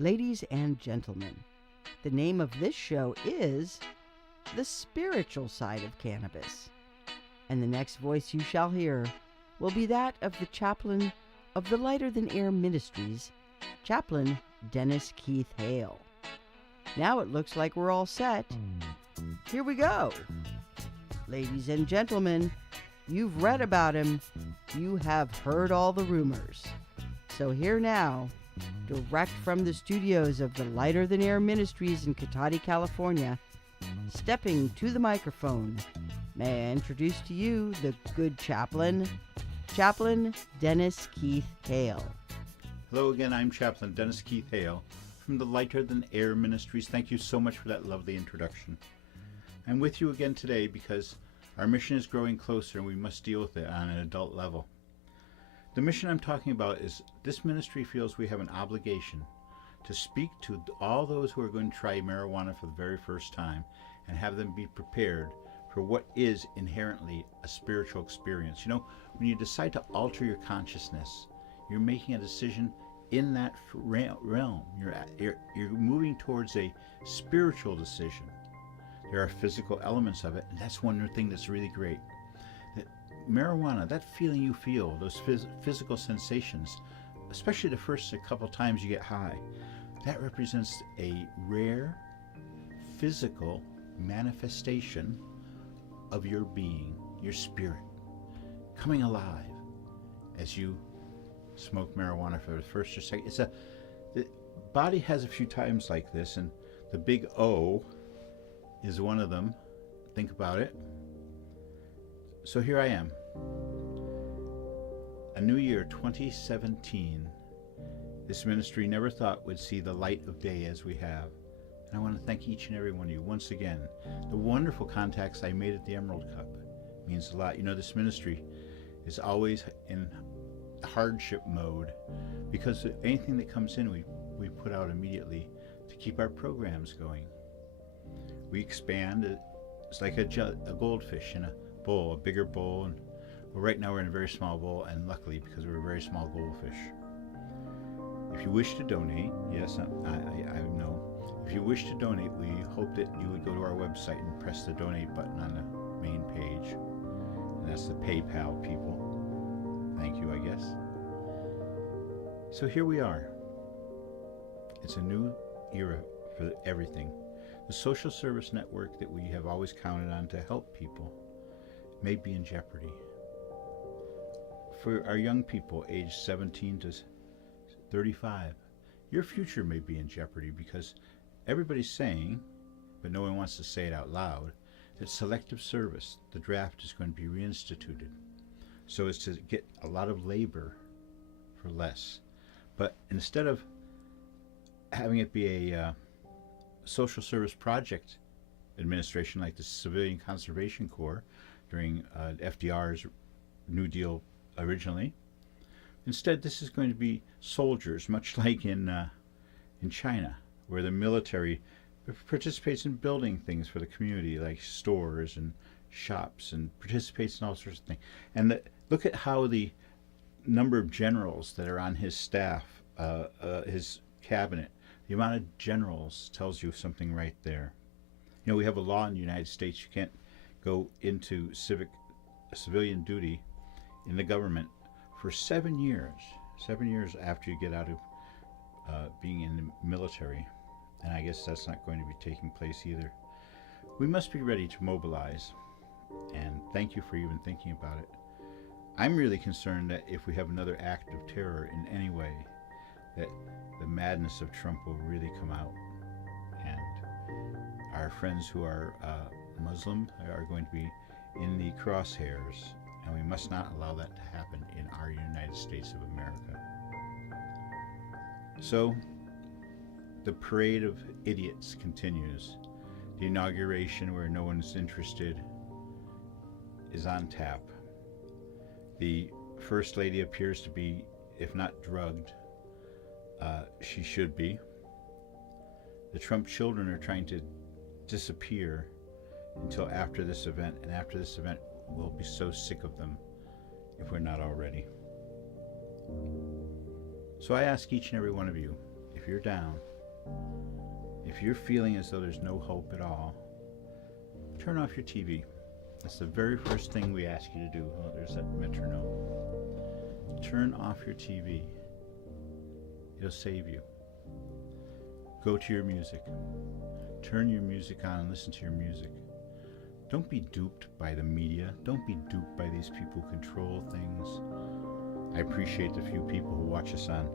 Ladies and gentlemen, the name of this show is The Spiritual Side of Cannabis. And the next voice you shall hear will be that of the chaplain of the Lighter Than Air Ministries, Chaplain Dennis Keith Hale. Now it looks like we're all set. Here we go. Ladies and gentlemen, you've read about him. You have heard all the rumors. So here now, direct from the studios of the Lighter Than Air Ministries in Cotati, California, stepping to the microphone, may I introduce to you the good chaplain, Chaplain Dennis Keith Hale. Hello again, I'm Chaplain Dennis Keith Hale from the Lighter Than Air Ministries. Thank you so much for that lovely introduction. I'm with you again today because our mission is growing closer and we must deal with it on an adult level. The mission I'm talking about is this ministry feels we have an obligation to speak to all those who are going to try marijuana for the very first time and have them be prepared for what is inherently a spiritual experience. You know, when you decide to alter your consciousness, you're making a decision in that realm. You're moving towards a spiritual decision. There are physical elements of it, and that's one thing that's really great. That marijuana, that feeling you feel, those physical sensations, especially the first couple times you get high, that represents a rare physical manifestation of your being, your spirit, coming alive as you smoke marijuana for the first or second. The body has a few times like this, and the big O is one of them. Think about it. So here I am. A new year, 2017. This ministry never thought would see the light of day as we have. And I want to thank each and every one of you once again. The wonderful contacts I made at the Emerald Cup means a lot. You know, this ministry is always in hardship mode because anything that comes in we put out immediately to keep our programs going. We expand. It's like a goldfish in a bowl, a bigger bowl, and well, right now we're in a very small bowl, and luckily because we're a very small goldfish. If you wish to donate, yes, I know. If you wish to donate, we hope that you would go to our website and press the donate button on the main page. And that's the PayPal people. Thank you, I guess. So here we are. It's a new era for everything. The social service network that we have always counted on to help people may be in jeopardy. For our young people aged 17 to 35, your future may be in jeopardy because everybody's saying, but no one wants to say it out loud, that selective service, the draft, is going to be reinstituted so as to get a lot of labor for less. But instead of having it be a social service project administration like the Civilian Conservation Corps during FDR's New Deal originally, instead this is going to be soldiers, much like in China, where the military participates in building things for the community, like stores and shops, and participates in all sorts of things. And look at how the number of generals that are on his staff, his cabinet, the amount of generals tells you something right there. You know, we have a law in the United States. You can't go into civilian duty in the government for 7 years. 7 years after you get out of being in the military. And I guess that's not going to be taking place either. We must be ready to mobilize. And thank you for even thinking about it. I'm really concerned that if we have another act of terror in any way, that the madness of Trump will really come out. And our friends who are Muslim are going to be in the crosshairs. And we must not allow that to happen in our United States of America. So, the parade of idiots continues. The inauguration, where no one's interested, is on tap. The First Lady appears to be, if not drugged, she should be. The Trump children are trying to disappear until after this event, and after this event, we'll be so sick of them if we're not already. So I ask each and every one of you, if you're down, If you're feeling as though there's no hope at all, turn off your TV. That's the very first thing we ask you to do. Oh, there's that metronome. Turn off your TV. It'll save you. Go to your music. Turn your music on and listen to your music. Don't be duped by the media. Don't be duped by these people who control things. I appreciate the few people who watch us on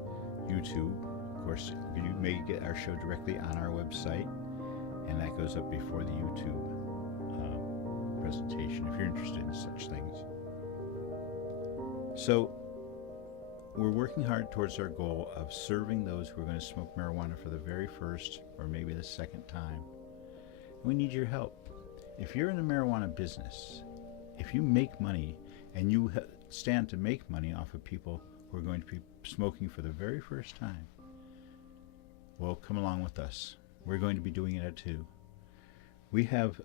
YouTube. Of course, you may get our show directly on our website, and that goes up before the YouTube presentation if you're interested in such things. So we're working hard towards our goal of serving those who are going to smoke marijuana for the very first or maybe the second time. We need your help. If you're in the marijuana business, if you make money and you stand to make money off of people who are going to be smoking for the very first time, well, come along with us. We're going to be doing it too. We have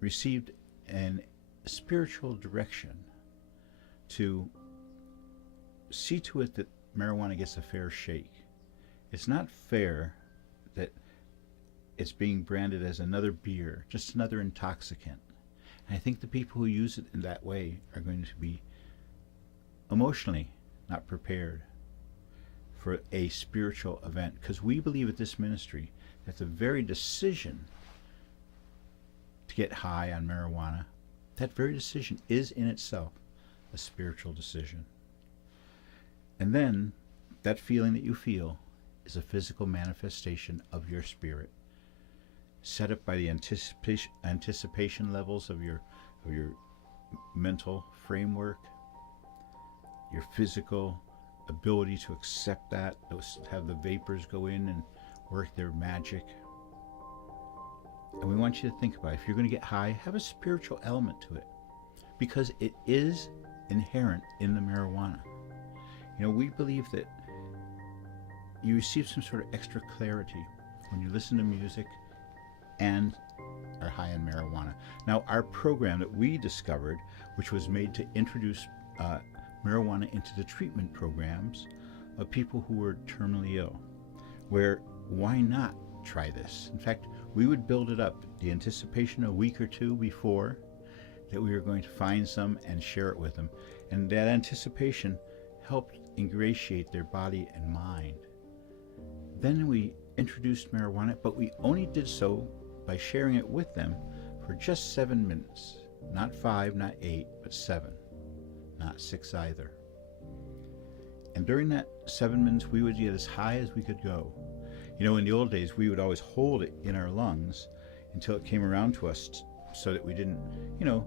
received an spiritual direction to see to it that marijuana gets a fair shake. It's not fair that it's being branded as another beer, just another intoxicant. And I think the people who use it in that way are going to be emotionally not prepared for a spiritual event, because we believe at this ministry that the very decision to get high on marijuana, that very decision is in itself a spiritual decision. And then that feeling that you feel is a physical manifestation of your spirit, set up by the anticipation levels of your mental framework, your physical ability to accept that, have the vapors go in and work their magic. And we want you to think about it. If you're going to get high, have a spiritual element to it, because it is inherent in the marijuana. You know, we believe that you receive some sort of extra clarity when you listen to music and are high on marijuana. Now, our program that we discovered, which was made to introduce marijuana into the treatment programs of people who were terminally ill, where why not try this? In fact, we would build it up, the anticipation a week or two before, that we were going to find some and share it with them. And that anticipation helped ingratiate their body and mind. Then we introduced marijuana, but we only did so by sharing it with them for just 7 minutes. Not 5, not 8, but 7. Not 6 either. And during that 7 minutes, we would get as high as we could go. You know, in the old days, we would always hold it in our lungs until it came around to us, so that we didn't, you know,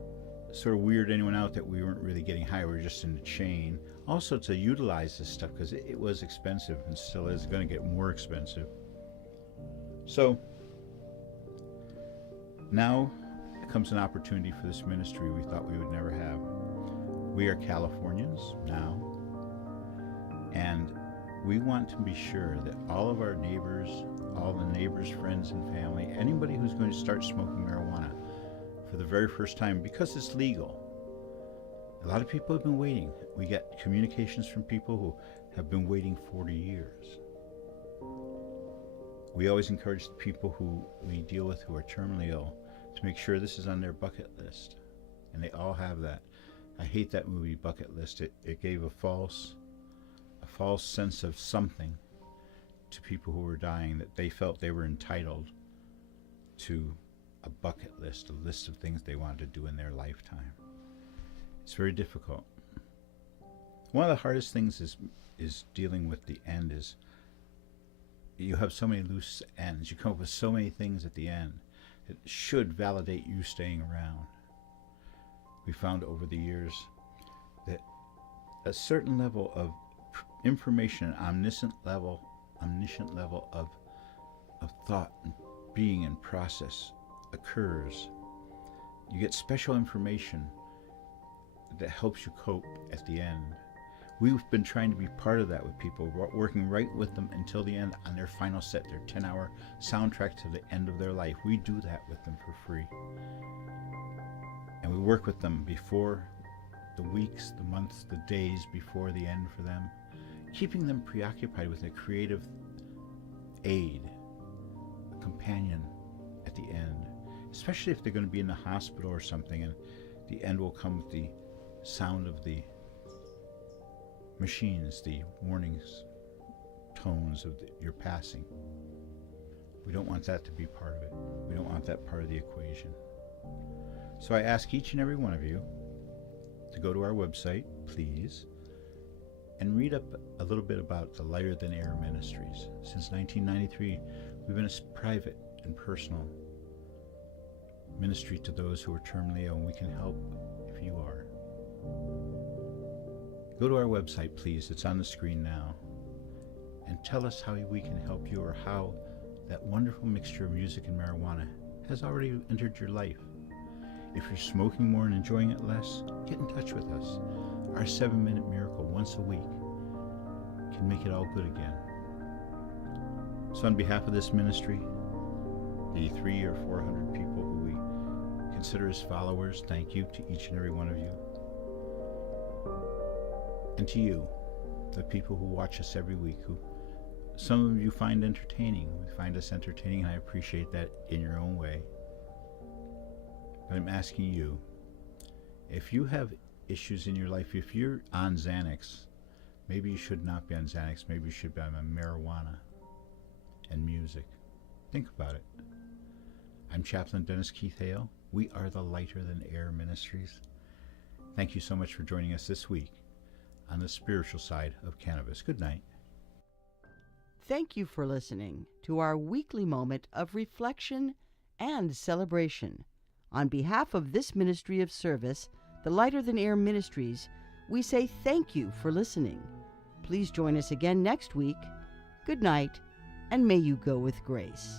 sort of weird anyone out that we weren't really getting high. We were just in the chain. Also to utilize this stuff, because it was expensive and still is going to get more expensive. So now comes an opportunity for this ministry we thought we would never have. We are Californians now, and we want to be sure that all of our neighbors, all the neighbors, friends, and family, anybody who's going to start smoking marijuana for the very first time, because it's legal. A lot of people have been waiting. We get communications from people who have been waiting 40 years. We always encourage the people who we deal with who are terminally ill to make sure this is on their bucket list. And they all have that. I hate that movie, Bucket List. It gave a false sense of something to people who were dying, that they felt they were entitled to a bucket list, a list of things they wanted to do in their lifetime. It's very difficult. One of the hardest things is dealing with the end. Is you have so many loose ends. You come up with so many things at the end that should validate you staying around. We found over the years that a certain level of information, an omniscient level of thought and being and process occurs. You get special information that helps you cope at the end. We've been trying to be part of that with people, working right with them until the end on their final set, their 10-hour soundtrack to the end of their life. We do that with them for free. And we work with them before the weeks, the months, the days before the end for them, keeping them preoccupied with a creative aid, a companion at the end, especially if they're going to be in the hospital or something, and the end will come with the sound of the machines, the warnings, tones of your passing. We don't want that to be part of it. We don't want that part of the equation. So I ask each and every one of you to go to our website, please, and read up a little bit about the Lighter Than Air Ministries. Since 1993, we've been a private and personal ministry to those who are terminally ill, and we can help if you are. Go to our website, please. It's on the screen now. And tell us how we can help you, or how that wonderful mixture of music and marijuana has already entered your life. If you're smoking more and enjoying it less, get in touch with us. Our 7-minute miracle once a week can make it all good again. So on behalf of this ministry, the 300 or 400 people who we consider as followers, thank you to each and every one of you. And to you, the people who watch us every week, who some of you find entertaining. We find us entertaining, and I appreciate that in your own way. But I'm asking you, if you have issues in your life, if you're on Xanax, maybe you should not be on Xanax, maybe you should be on marijuana and music. Think about it. I'm Chaplain Dennis Keith Hale. We are the Lighter Than Air Ministries. Thank you so much for joining us this week on the Spiritual Side of Cannabis. Good night. Thank you for listening to our weekly moment of reflection and celebration. On behalf of this ministry of service, the Lighter Than Air Ministries, we say thank you for listening. Please join us again next week. Good night, and may you go with grace.